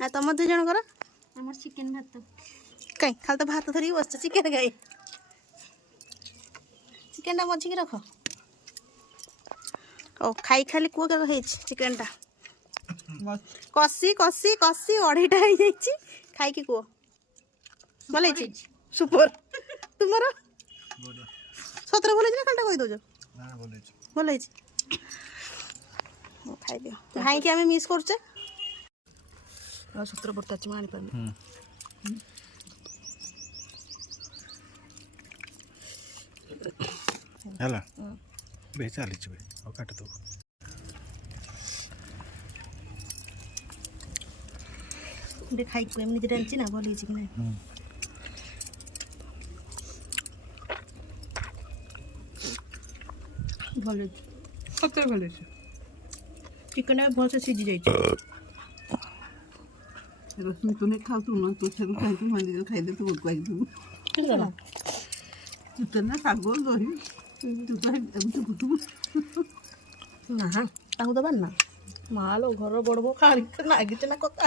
आ तुम दुई जन कर हमर चिकन भात कहीं खाली तो भात धरिक बस चिकेन खाई चिकेन मझिकी रख ओ खाई खाली कुआ क्या चिकेन टा कषी कषी कषी अढ़ईटा हो जाइए खाई कुह भल सुपर तुम सतर भल खाली कही दौच भल खाई दियो भाई कि आम मिस करचे सतर पड़ता मैं आनी ହେଲା ବେ ଚାଲିଛି ବେ ଆଉ କାଟି ଦେବୁ ଗୋଟେ ଖାଇକୁ ଏମିତି ଜାଣିଛି ନା ଭଲ ହେଇଛି କି ନାହିଁ ଭଲ ହେଇଛି ସତରେ ଭଲ ହେଇଛି ଚିକେନ୍ ଭଲସେ ସିଝି ଯାଇଛି ରଶ୍ମି ତୁ ନେଇ ଖାଉ ତୁ ନା ତୁ ସବୁ ଖାଇଛୁ ମଞ୍ଜି ଖାଇଦେ ତୁ ବହୁତ ଖାଇଥିବୁ ଚିକେନ୍ ନା ଶାଗ ଦହି ତୁ ତ ଏମିତି ବୁଟୁବୁ ନା ତାକୁ ଦେବାର ନା ମାଲୋ ଘର ବଡ଼ ବୋଉ ଖାଲି ଲାଗିଛି ନା କଥା